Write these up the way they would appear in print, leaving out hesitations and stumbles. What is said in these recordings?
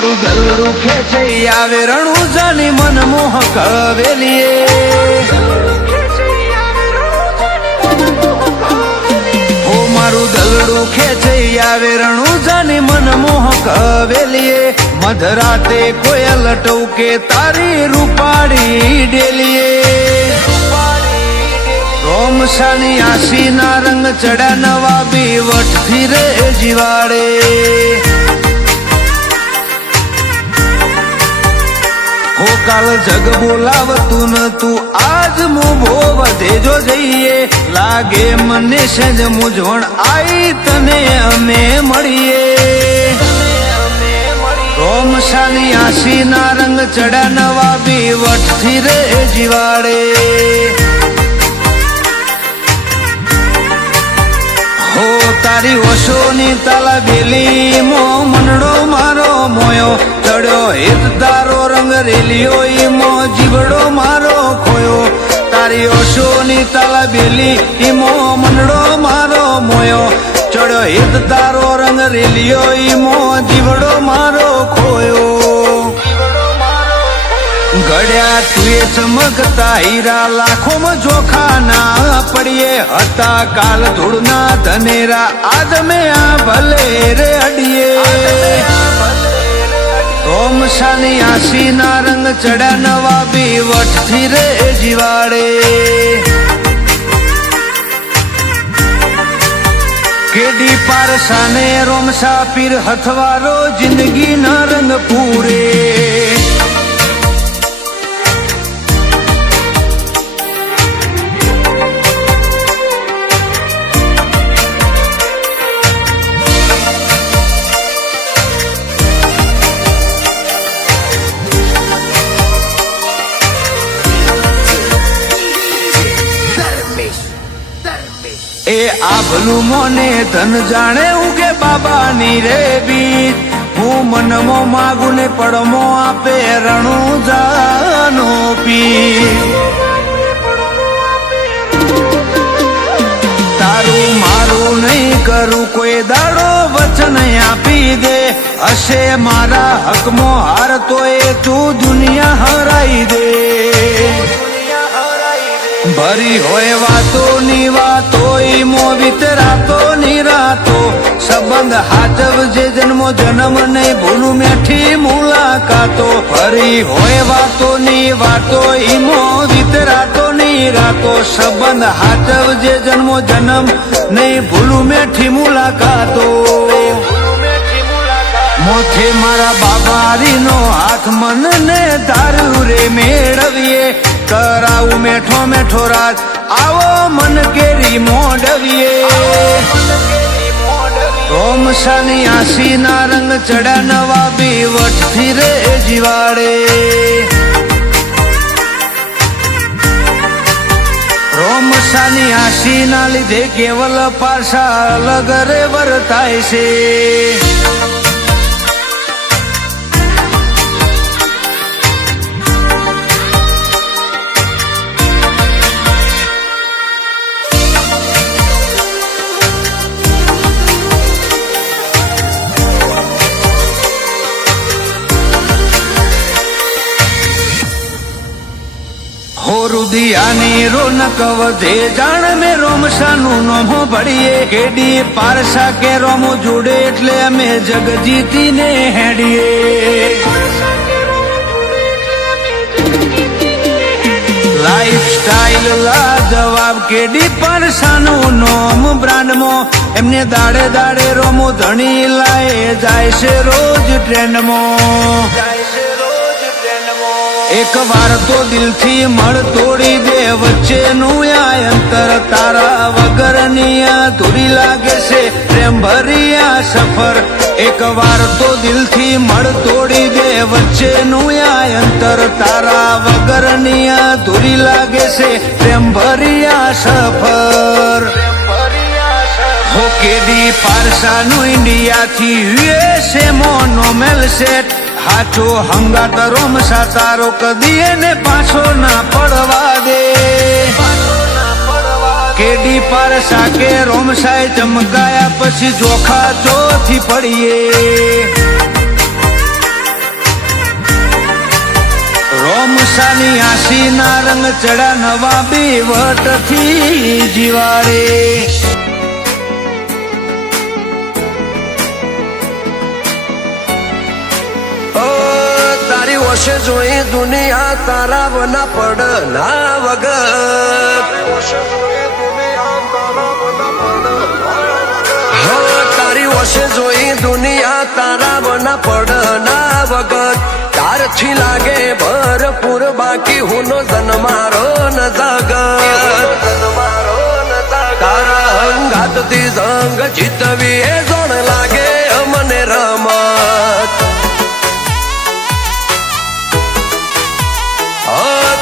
મારું ગલડું ખેંચે આવે રણુજાની મનમોહક હવેલીએ હો મારું ગલડું ખેંચે આવે રણુજાની મનમોહક હવેલીએ મધરાતે કોયલ ટવકે તારી રૂપાળી ડેલીએ રોમસાની આસીના રંગ ચડા નવા બીવટથી રે જીવાડે હો કાલ જગ બોલાવતું નતું આજ મોભો વધેજો જઈએ લાગે મને સેજ મૂંઝવણ આઈ તને અમે મળીએ રોમસાની આસીના રંગ ચડા નવા બીવટથી રે જીવાડે હો તારી ઓશોની તાલા બેલી મો મનડો મારો મોયો ચડ્યો હેત તારો રંગ રેલિયો ઈમો જીવડો મારો ખોયો તારી ઓશોની તાલા બેલી ઈમો મનડો મારો મોયો ચડ્યો હેત તારો રંગ રેલિયો ઈમો જીવડો મારો ખોયો ઘડ્યા તુએ ચમકતા હીરા લાખોમાં જોખા ના પડીએ હતા કાલ ધૂળના ધનેરા આજ મેં આ ભલે રે અડીએ રોમસાની આસીના રંગ ચડા નવા બીવટથી રે જીવાડે કેડી પારસાને રોમસા પીર હથવારો જિંદગી ના રંગ પૂરે એ આભલું મોને ધન જાણે ઉગે બાબાની રે બીજ હું મનમો માગું ને પડમો આપે રણુજાનો પી તારું મારું નહીં કરું કોઈ દાડો વચન આપી દે હશે મારા હકમો હાર તો એ તું દુનિયા હરાઈ દે ભરી હોય વાતોની વાતો ઈમો વિતરાતો નિરાતો સંબંધ હાચવજે જન્મો જન્મ નહીં ભૂલું મેઠી મુલાકાતો ભરી હોય વાતોની વાતો ઈમો વિતરાતો નિરાતો સંબંધ હાચવજે જન્મો જન્મ નહીં ભૂલું મેઠી મુલાકાતો મોથે મારા બાબારીનો હાથ મનને ધારું રે મેળવીએ કરાવું મેઠો મેઠો રાજ આવો મન કેરી મોડવીએ રોમસાની આસીના રંગ ચડા નવા બીવટથી રે જીવાડે રોમસાની આસીના લીધે કેવલ પારસા અલગ રે વર્તાય છે હો રુદિયાની રોનક વધે જાણ મેં રોમસાનું નોમો ભળીએ કેડી પારસા કે રોમો જોડે એટલે અમે જગ જીતીને હેડીએ લાઈફ સ્ટાઈલ લા જવાબ કેડી પારસાનું નોમ બ્રાન્ડમાં એમને દાડે દાડે રોમો ધણી લાય જાય છે રોજ ટ્રેન્ડમાં એક વાર તો દિલથી મળ તોડી દે વચ્ચેનું આ અંતર તારા વગરની અધૂરી લાગે છે પ્રેમ ભરી આ સફર એક વાર તો દિલથી મળ તોડી દે વચ્ચેનું આ અંતર તારા વગરની અધૂરી લાગે છે પ્રેમ ભરી આ સફર હો કેડી પારસાનું ઇન્ડિયાથી યુએસએ મોનો મેલ સેટ હાચો હંગાત રોમસા તારો કદી એને પાછો ના પડવા દે કેડી પારસા કે રોમસાએ ચમકાયા પછી જોખા ચોથી પડીએ ઉષાની આશીના રંગ ચડા નવા બેવટથી જીવાડે તારી ઓશે જોઈ દુનિયા તારા બના પડ ના વગર તારી ઓશે જોઈ દુનિયા તારા બના પડ ના વગર તારથી લાગે ભરપૂર બાકી હુનો જન્મારો ન જગત તારા અંગાતથી સંગ જીતવી એ જોણ લાગે મને રમત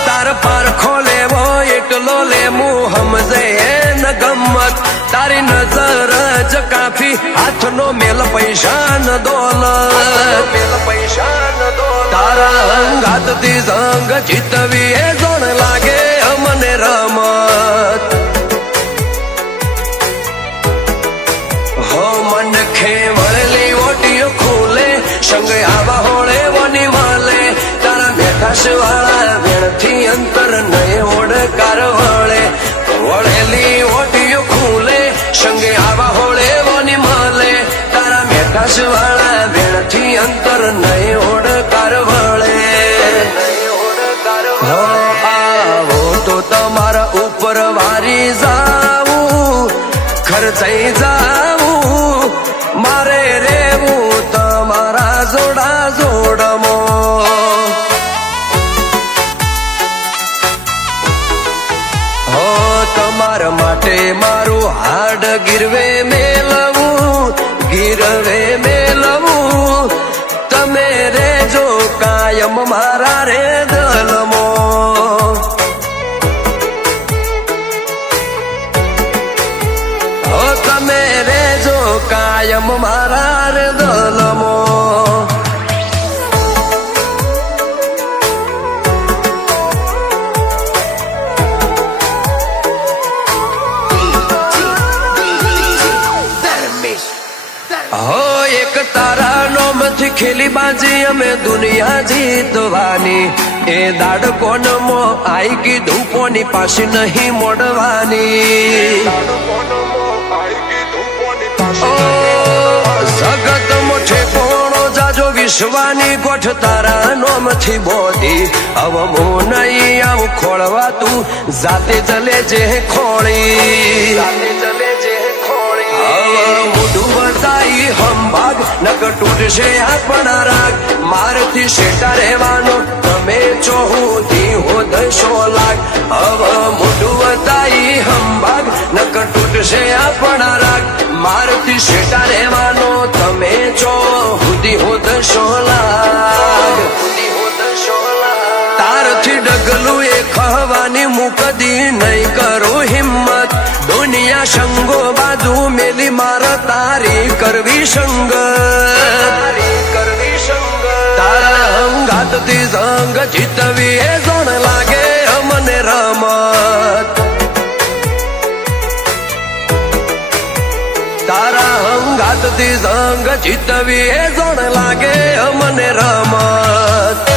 તાર પારખો લેવો એટલો લેવું સમજે ન ગમત તારી નજર જ કાફી હાથનો મેલ પૈસા ન દોલત તારા અંગાતથી સંગ જીતવી એ જોણ લાગે મને રમત હો મન ખેવળલી ઓટીઓ ખુલે સંગ આવા હોળે વની માલે તારા મેઠાશ વાળા વેણથી અંતર નય ઓડકાર વળે વળેલી ઓટીઓ ખુલે સંગે આવા હોળે વની માલે તારા મેઠાશ વાળા વેણથી અંતર નય ઓડકાર વળે આવો તો તમારા ઉપર વારી જાવું ખર્ચાઈ જાવું મારે રેવું તમારા જોડા જોડમો હો તમારા માટે મારું હાડ ગીરવે મેલવું ગીરવે મેલવું તમે રેજો કાયમ મારા રે દલમો તમે રેજો કાયમ મારા રે દલમો હો એક તારા નોમથી ખેલી બાજી અમે દુનિયા જીતવાની એ દાડકોન મો આઈ કીધું કોની પાસે નહીં મોડવાની જગત મોઠે કોણો જાજો વિશ્વાની ગોઠ તારા નોમથી બોધી હવે હું નહીં આવું ખોળવા તું જાતે ચલે જે ખોળી મોઢું બતાઈ હંભાગ નક તૂટશે આપણા રાગ મારથી શેટા રહેવાનો તમે ચોહુથી હો દશો લાગ હવે મોઢું બતાઈ હંભાગ નક તૂટશે આપણા રાગ મારથી શેટા રહેવાનો તમે ચોહુથી હો દશો લાગ તારથી ડગલું એ ખવાની મુકદી નહીં કરો હિંમત દુનિયા શંગો બાજુ મેલી માર તારી કરવી સંગ તારા અંગાતથી સંગ જીતવી એ જોણ લાગે મને રમત તારા અંગાતથી સંગ જીતવી એ જોણ લાગે મને રમત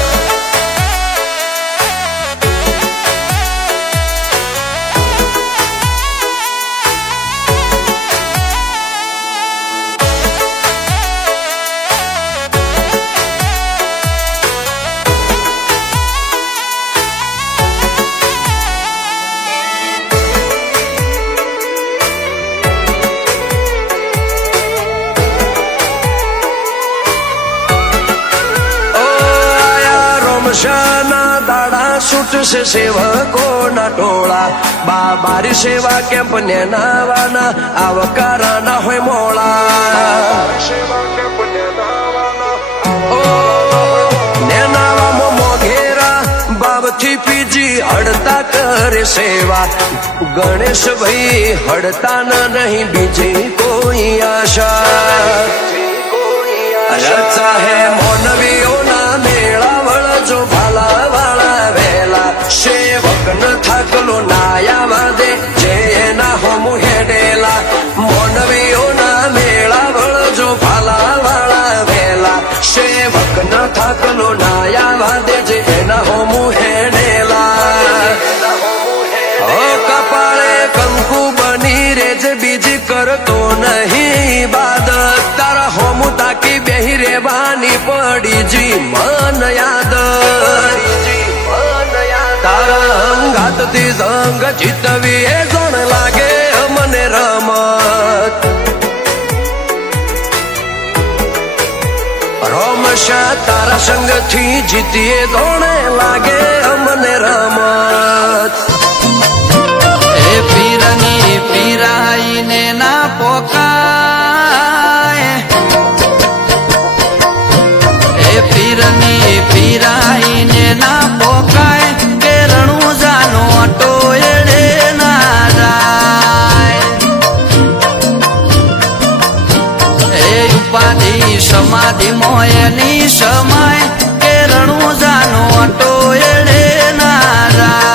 શાના દાડા છૂટશે સેવકોના ટોળા બાબારી સેવા કેમ્પ નેનાવાના આવકારાના હોય મોળા નેનાવામાં મોઘેરા બાબથી પીજી હડતા કરે સેવા ગણેશ ભાઈ હડતા નહીં બીજી કોઈ આશા રચા હે મોનવીઓના મેળા વળજો ભાલા વાળા વેલા સેવક ન થાકલો નાયા વાદે જે ના હોમું હેડેલા મોનવીઓના મેળા વળજો ભાલા વાળા વેલા સેવક ન થાકલો નાયા વાદે જે ના હોમું હે જે બીજી કરતો નહીં બાદ તારા હોમું તાકી બેહી રેવાની પડી જી મન યાદ તારા અંગાતથી સંગ જીતવી એ જણ લાગે મને રમત રમશા તારા સંગથી જીતીએ દોણે લાગે મને રમત એ પીરની પીરાઈને ના પોકાય એ પીરની પીરાઈને ના પોકાય કે રણુજાનો અટો એડે ના જાય એ ઉપાધિ સમાધિ મોયની સમાય કે રણુજાનો અટો એડે ના જાય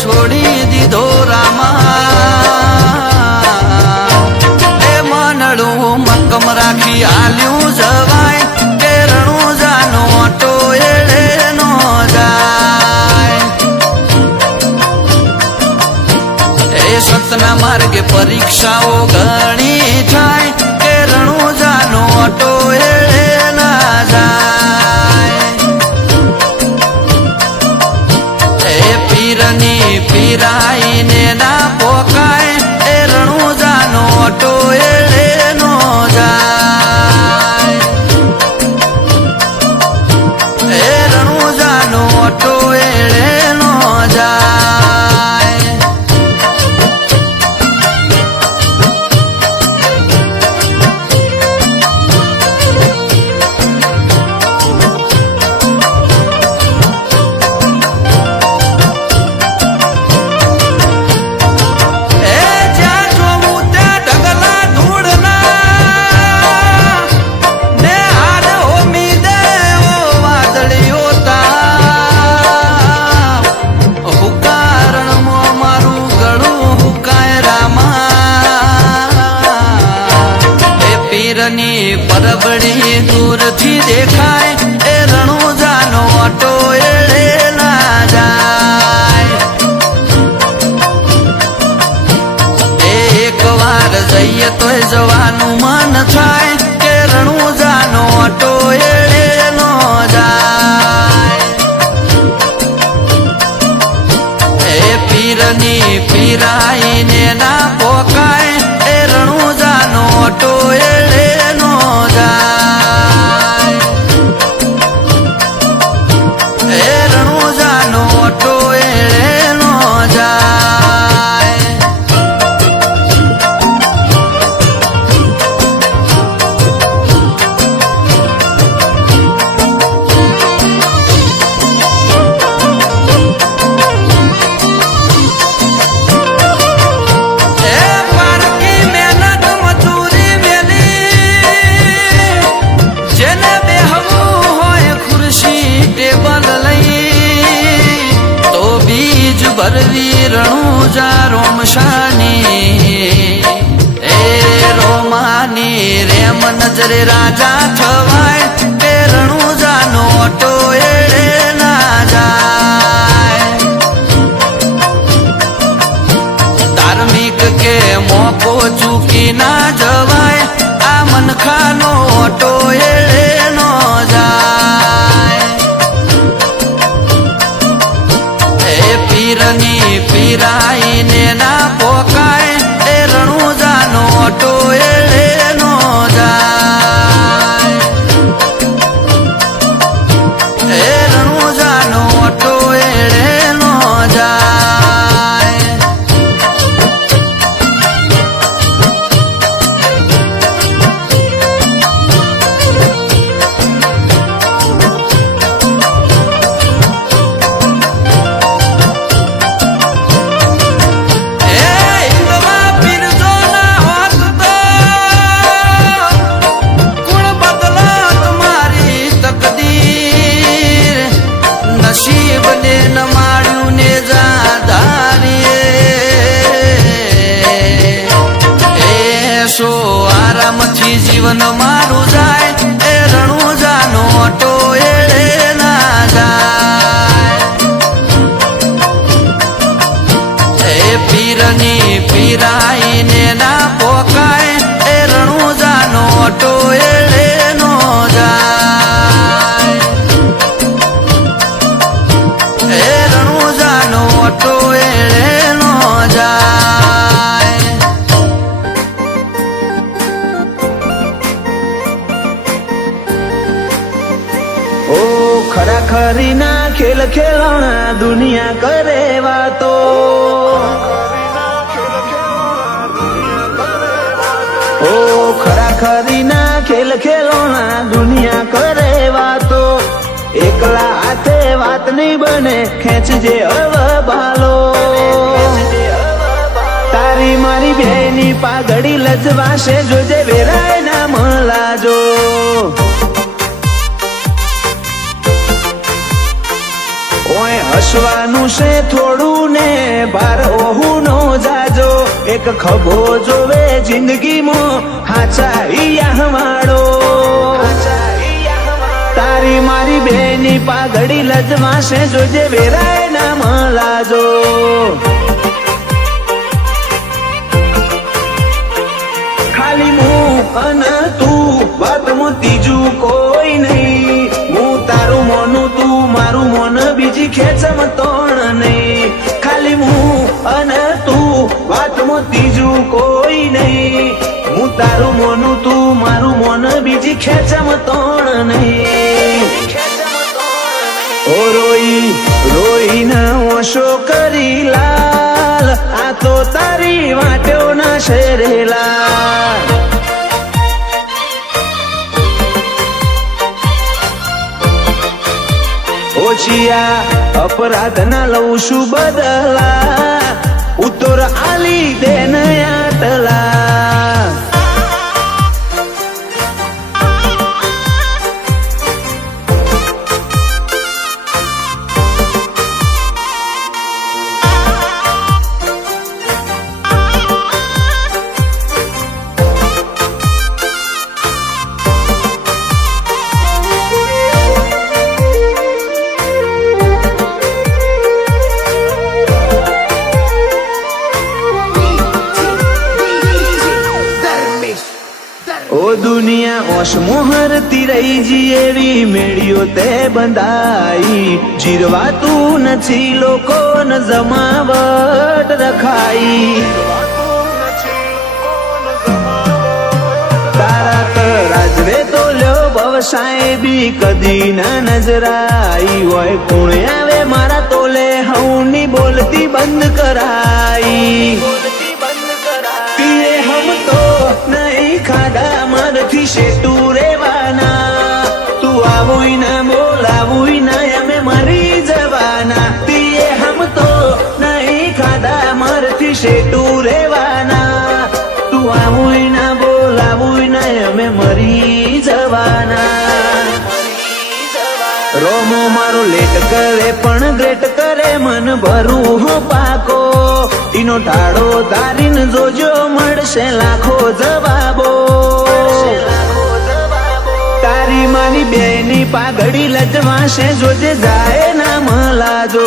છોડી દીધો રામા એ મનડું મક્કમ રાખી આલ્યું જવાય કે રણુજાનો અટો એડે નો જાય એ સતના માર્ગે પરીક્ષાઓ ઘણી થાય કે રણુજાનો અટો એડે ના જાય એ પીરની પીરાઈને ના પોકાય એ રણુજાનો અટો એડે નો જાય એ રણુજાનો અટો એડે નો જાય પરબડી દૂરથી દેખાય એ રણુજાનો અટો એડે ના જાય એક વાર જઈએ તોય જવાનું મન થાય કે રણુજાનો અટો એડે નો જાય એ પીરની પીરાઈને ના પોકાય એ રણુજાનો અટો એડે નો જાય એ રણુજાનો અટો એડે નો જાય ભરવી રણુજા રોમશાની એ રોમાની રેમ નજરે રાજા થવાય કે રણુજાનો અટો એડે ના જાય ધાર્મિક કે મોકો ચૂકી ના જવાય આ મનખાનો અટો એડે નો જાય પીરની પીરાઈને ના પોકાય એ રણુજાનો અટો એડે નો જાય એ રણુજાનો અટો એડે નો જાય પીરની પીરાઈને ના પોકાય એ રણુજાનો ઓટો એળે નો જાય એ રણુજાનો ઓટો એળે નો જાય ઓ ખરા ખરી ના ખેલ ખેલણા દુનિયા કરે વાતો ઓ ખરા ખરી ના ખેલ ખેલણા દુનિયા કરે વાતો એકલા હાથે વાત નહીં બને ખેંચજે હવે ભાલો તારી મારી બેની પાઘડી લજવાશે જોજે વેરાય ના મલાજો ઓય હસવાનું છે થોડું ને બાર ઓહું નો જાજો એક ખભો જોવે જિંદગીમાં હાચા ઈયા વાળો તારી મારી બેની પાઘડી લજવાશે જોજે વેરાય ના મલાજો ખાલી હું અને તું વાતમાં ત્રીજું કોઈ નહીં હું તારું મોનું તું મારું મોન બીજી ખેંચમ તોણ નહીં ખાલી હું અને તું વાતમાં ત્રીજું કોઈ નહીં હું તારું મોનું તું મારું મોન બીજી ખેંચમ તોણ નહીં ઓ રોઈ રોઈ ના ઓશો કરી લાલ આ તો તારી વાટ્યો ના શેરેલા ઓછિયા અપરાધ ના લઉં છું બદલા ઉત્તર આલી દેન આટલા ઓ દુનિયા ઓસમોહરતી રહી જી એવી મેળ્યો તે બંધાઈ જીરવા તું નથી લોકોને જમાવટ રખાઈ તારા તરાજવે તો લ્યો ભવસાય બી કદી ના નજરાઈ હોય કોણ આવે મારા તોલે હઉની બોલતી બંધ કરાઈ હમ તો નહીં ખાડા મારથી શેતું રેવાના તું આવુંય ના બોલાવુંય ના અમે મરી જવાના તીએ હમ તો નહીં ખાડા મારથી શેતું રેવાના તું આવુંય ના બોલાવુંય ના અમે મરી જવાના રોમો મારો લેટ કરે પણ ગ્રેટ કરે મન ભરું હો પાકો ઈનો ટાળો તારીને જોજો મળશે લાખો જવાબો તારી મારી બેની પાઘડી લજવાશે જોજે જાય ના મલાજો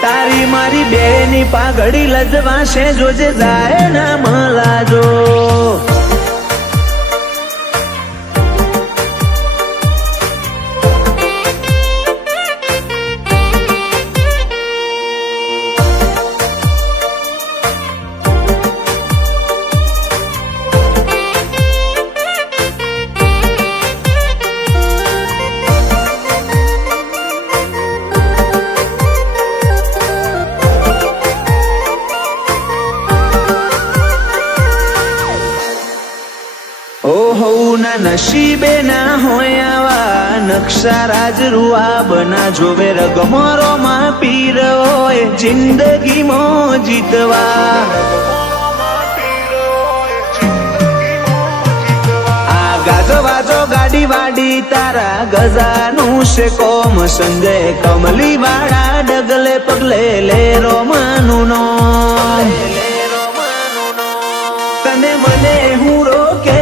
તારી મારી બેની પાઘડી લજવાશે જોજે જાય ના મલાજો નસીબે ના હોય આવા નકશા રાજરૂઆ બના જોવે રગમરો માં પીર હોય જિંદગીમાં જીતવા આ ગાજો વાજો ગાડી વાડી તારા ગજાનું છે કોમ સંજય કમલી વાળા ડગલે પગલે લે રોમાનું નો તને મને હું રોકે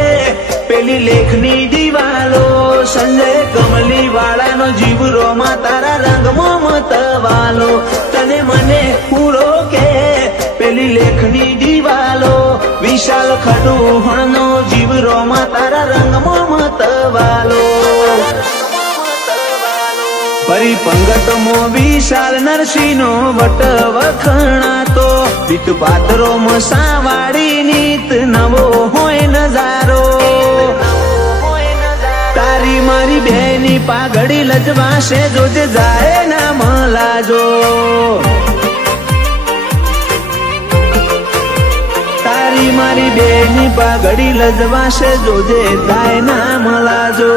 પેલી લેખની દિવાલો સંજય કમલી વાળાનો જીવ રો રોમાં તારા રંગમાં મતવાલો તને મને પૂરો કે પેલી લેખની દીવાલો વિશાલ ખડુહણનો જીવ રોમાં તારા રંગમાં મતવાલો પરી પંગતમો વિશાલ નરસિંહનો વટ વખણાતો રીત પાત્રો મસાવાડી નીત નવો હોય નજારો તારી મારી બેની પાઘડી લજવાશે જોજે જાય ના મલાજો તારી મારી બેની પાઘડી લજવાશે જોજે જાય ના મલાજો